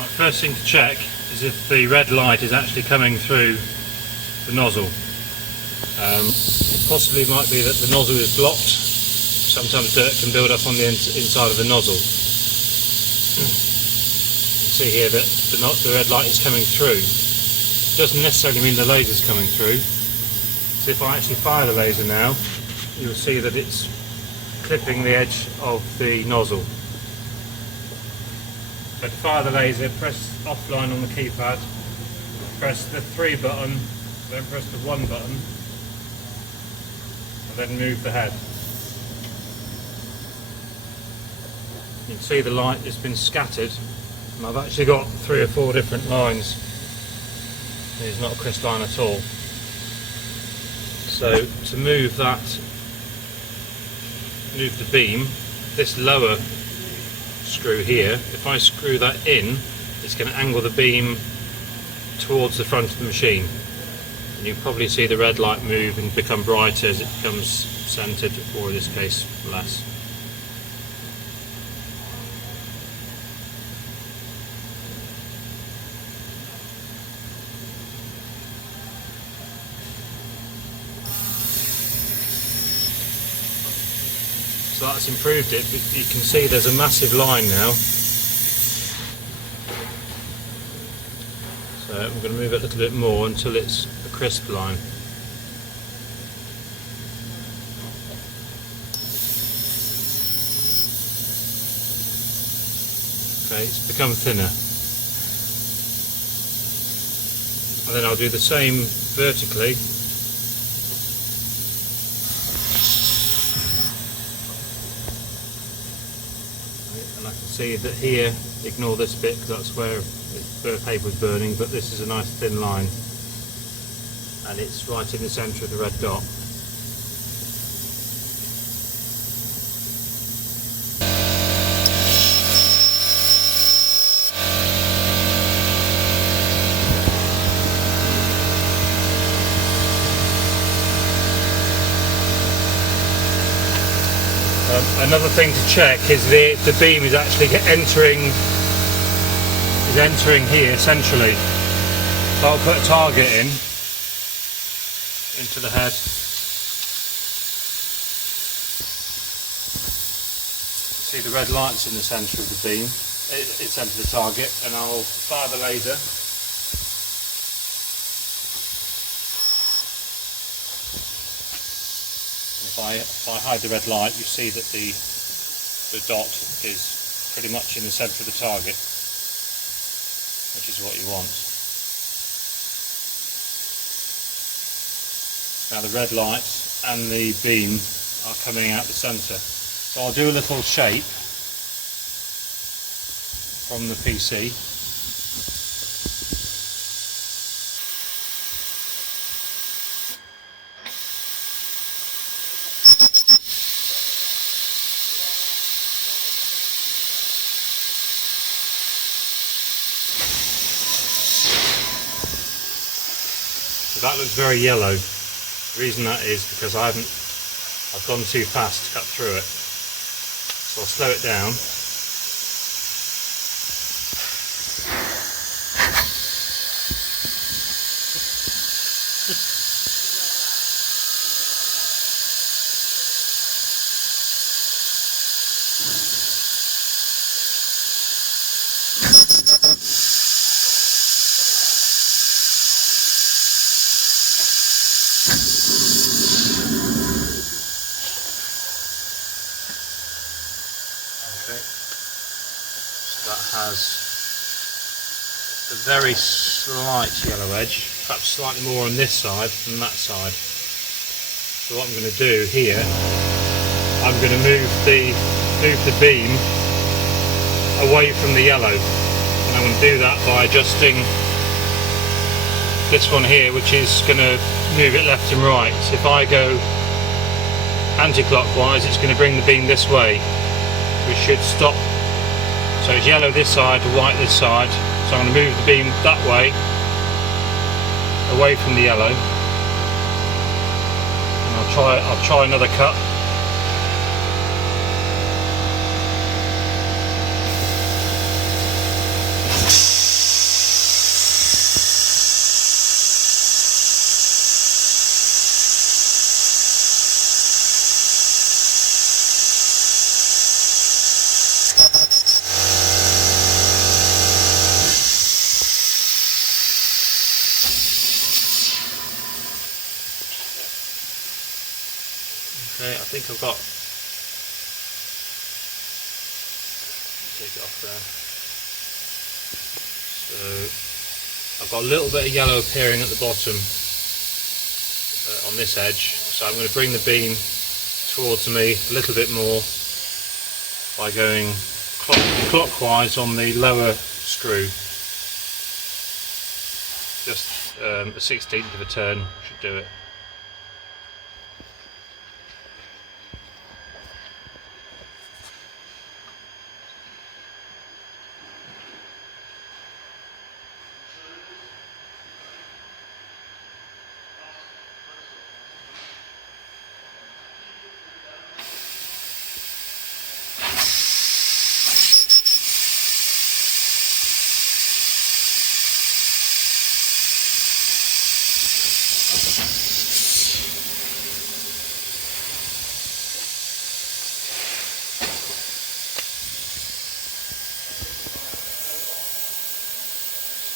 Right, first thing to check is if the red light is actually coming through the nozzle. It possibly might be that the nozzle is blocked. Sometimes dirt can build up on the inside of the nozzle. You can see here that the red light is coming through. It doesn't necessarily mean the laser is coming through. So if I actually fire the laser now, you'll see that it's clipping the edge of the nozzle. So to fire the laser, press offline on the keypad, press the 3 button, then press the 1 button, and then move the head. You can see the light has been scattered, and I've actually got 3 or 4 different lines. It's not a crisp line at all. So to move the beam, this lower screw here, if I screw that in, it's going to angle the beam towards the front of the machine. And you can probably see the red light move and become brighter as it becomes centered, or in this case, less. So that's improved it, but you can see there's a massive line now. So I'm going to move it a little bit more until it's a crisp line. Okay, it's become thinner. And then I'll do the same vertically. And I can see that here, ignore this bit because that's where the paper was burning, but this is a nice thin line and it's right in the centre of the red dot. Another thing to check is the beam is actually entering here centrally. So I'll put a target into the head. You see the red light's in the centre of the beam, it's centre of the target, and I'll fire the laser. If I hide the red light, you see that the dot is pretty much in the centre of the target, which is what you want. Now the red light and the beam are coming out the centre. So I'll do a little shape from the PC. So that looks very yellow. The reason that is because I've gone too fast to cut through it. So I'll slow it down. That has a very slight yellow edge, perhaps slightly more on this side than that side. So what I'm going to do here, I'm going to move the beam away from the yellow, and I'm going to do that by adjusting this one here, which is going to move it left and right. So if I go anti-clockwise, it's going to bring the beam this way, which should stop. So it's yellow this side, white this side. So I'm going to move the beam that way, away from the yellow. And I'll try another cut. think I've got, take it off there. So I've got a little bit of yellow appearing at the bottom on this edge, so I'm going to bring the beam towards me a little bit more by going clockwise on the lower screw. Just a 1/16 of a turn should do it.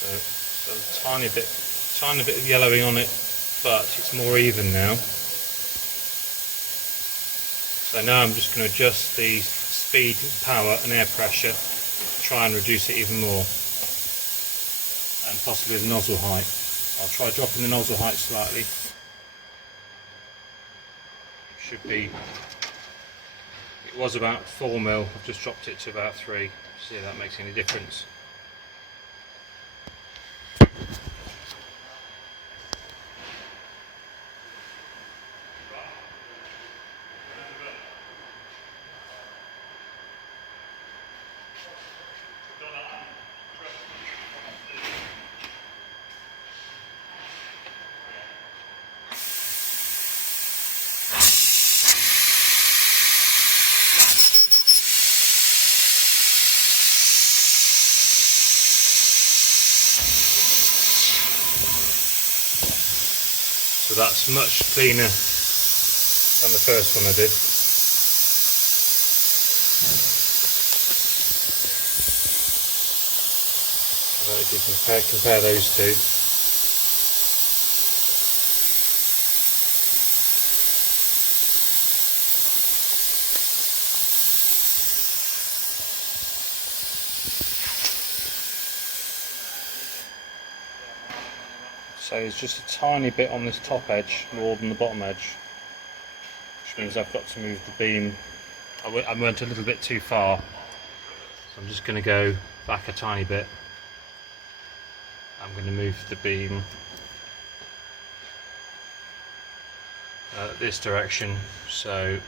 So a tiny bit of yellowing on it, but it's more even now. So now I'm just going to adjust the speed, power and air pressure to try and reduce it even more, and possibly the nozzle height. I'll try dropping the nozzle height slightly. Should be, it was about 4 mil, I've just dropped it to about 3. See if that makes any difference. So that's much cleaner than the first one I did. I don't know if you can compare those two. So it's just a tiny bit on this top edge more than the bottom edge, which means I've got to move the beam. I went a little bit too far, so I'm just going to go back a tiny bit. I'm going to move the beam this direction, so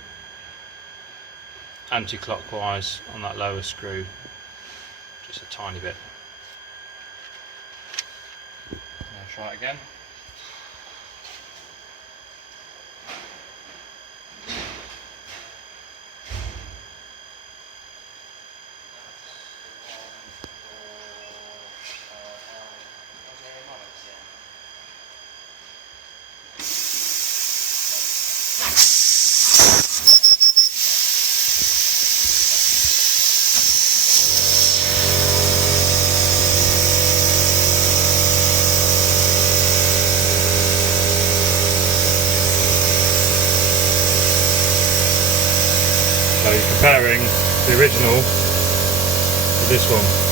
anti-clockwise on that lower screw, just a tiny bit. Try it again. So comparing the original to this one.